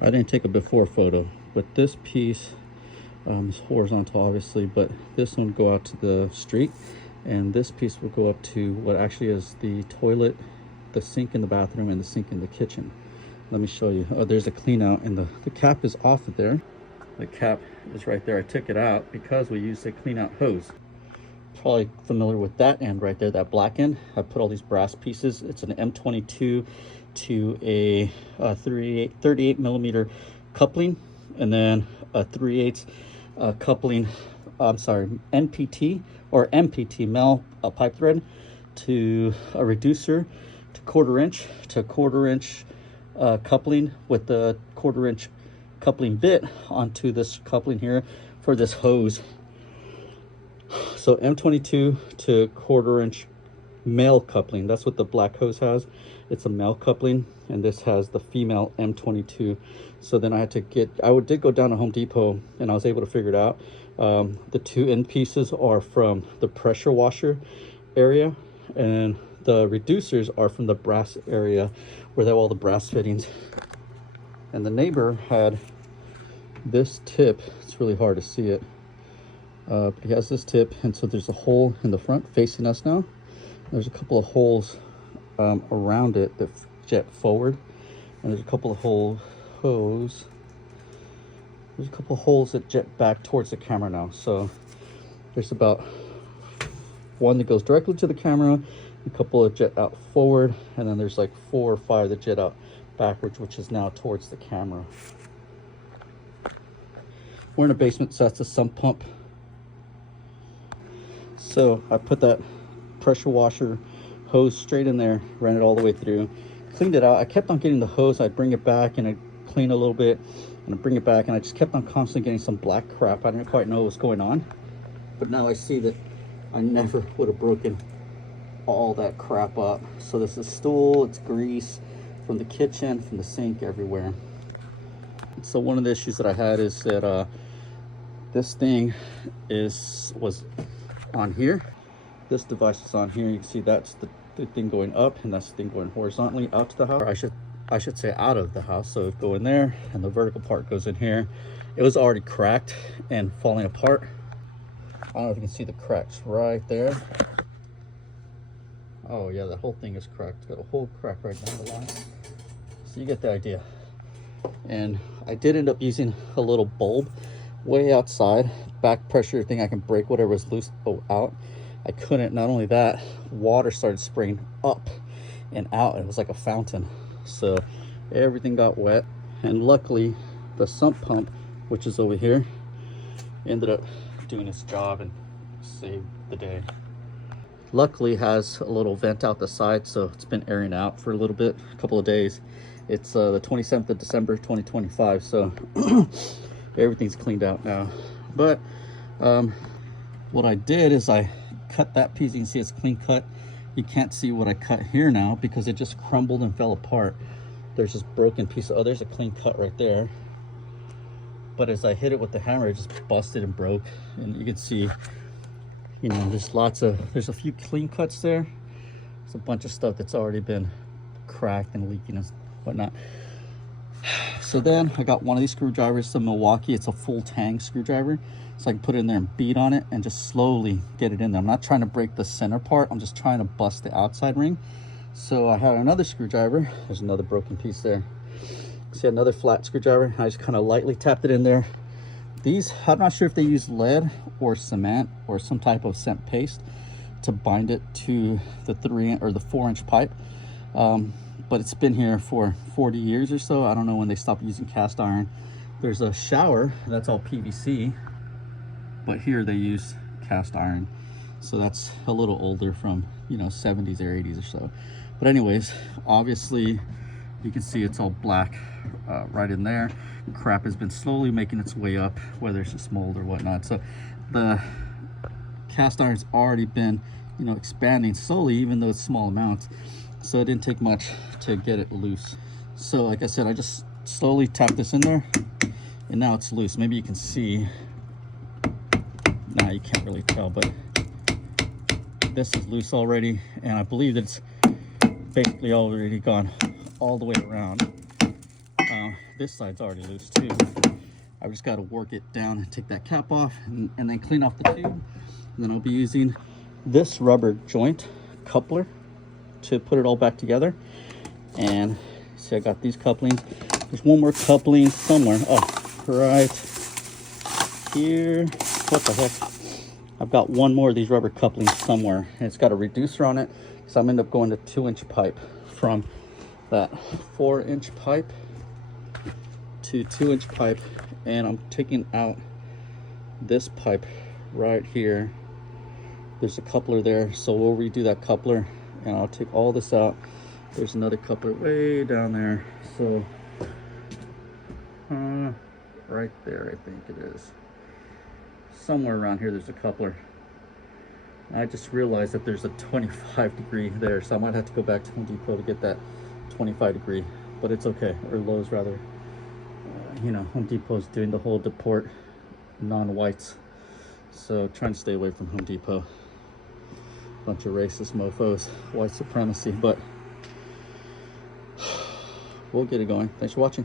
I didn't take a before photo, but this piece is horizontal obviously, but this one go out to the street, and this piece will go up to what actually is the toilet, the sink in the bathroom, and the sink in the kitchen. Let me show you. Oh, there's a clean out, and the cap is off of there. The cap is right there. I took it out because we used a clean out hose. Probably familiar with that end right there, that black end. I put all these brass pieces. It's an M22 to a 38 millimeter coupling, and then a 3/8 coupling, I'm sorry, NPT or MPT male pipe thread to a reducer to 1/4 inch coupling with the 1/4 inch coupling bit onto this coupling here for this hose. So M22 to 1/4 inch male coupling. That's what the black hose has. It's a male coupling, and this has the female M22. So then I had to did go down to Home Depot, and I was able to figure it out. The two end pieces are from the pressure washer area, and the reducers are from the brass area where they have all the brass fittings. And the neighbor had this tip. It's really hard to see it, but he has this tip, and so there's a hole in the front facing us now. There's a couple of holes around it that jet forward, and there's a couple of holes that jet back towards the camera now. So there's about one that goes directly to the camera, a couple that jet out forward, and then there's like 4 or 5 that jet out backwards, which is now towards the camera. We're in a basement, so that's a sump pump. So I put that pressure washer hose straight in there, ran it all the way through, cleaned it out. I kept on getting the hose. I'd bring it back and I'd clean a little bit, and I'd bring it back, and I just kept on constantly getting some black crap. I didn't quite know what was going on, but now I see that I never would have broken all that crap up. So this is stool, it's grease from the kitchen, from the sink, everywhere. So one of the issues that I had is that this thing was on here. This device is on here. You can see that's the thing going up, and that's the thing going horizontally out to the house. Or I should say out of the house. So go in there, and the vertical part goes in here. It was already cracked and falling apart. I don't know if you can see the cracks right there. Oh yeah, that whole thing is cracked. It's got a whole crack right down the line. So you get the idea. And I did end up using a little bulb way outside, back pressure thing. I can break whatever was loose out. I couldn't. Not only that, water started spraying up and out. It was like a fountain. So everything got wet, and luckily the sump pump, which is over here, ended up doing its job and saved the day. Luckily has a little vent out the side, so it's been airing out for a little bit, a couple of days. It's the 27th of December 2025, so everything's cleaned out now. But what I did is I cut that piece. You can see it's clean cut. You can't see what I cut here now because it just crumbled and fell apart. There's this broken piece. Oh, there's a clean cut right there. But as I hit it with the hammer, it just busted and broke. And you can see, you know, there's a few clean cuts there. There's a bunch of stuff that's already been cracked and leaking and whatnot. So then I got one of these screwdrivers, the Milwaukee. It's a full tang screwdriver, so I can put it in there and beat on it and just slowly get it in there. I'm not trying to break the center part, I'm just trying to bust the outside ring. So I had another screwdriver. There's another broken piece there. See, another flat screwdriver. I just kind of lightly tapped it in there. These, I'm not sure if they use lead or cement or some type of cement paste to bind it to the 4-inch pipe. But it's been here for 40 years or so. I don't know when they stopped using cast iron. There's a shower, that's all PVC, but here they use cast iron. So that's a little older, from, you know, 70s or 80s or so. But anyways, obviously you can see it's all black right in there. Crap has been slowly making its way up, whether it's just mold or whatnot. So the cast iron's already been, you know, expanding slowly, even though it's small amounts. So it didn't take much to get it loose. So like I said, I just slowly tapped this in there, and now it's loose. Maybe you can see. Now you can't really tell, but this is loose already, and I believe that it's basically already gone all the way around. this side's already loose too. I've just got to work it down and take that cap off and then clean off the tube. And then I'll be using this rubber joint coupler to put it all back together. And see, I got these couplings. There's one more coupling somewhere. Oh, right here. What the heck? I've got one more of these rubber couplings somewhere, and it's got a reducer on it, so I'm end up going to 2-inch pipe from that 4-inch pipe to 2-inch pipe, and I'm taking out this pipe right here. There's a coupler there, so we'll redo that coupler, and I'll take all this out. There's another coupler way down there, so right there, I think it is. Somewhere around here there's a coupler. I just realized that there's a 25 degree there, so I might have to go back to Home Depot to get that 25 degree, but it's okay, or Lowe's rather. You know, Home Depot's doing the whole deport non-whites, so trying to stay away from Home Depot. Bunch of racist mofos, white supremacy, but we'll get it going. Thanks for watching.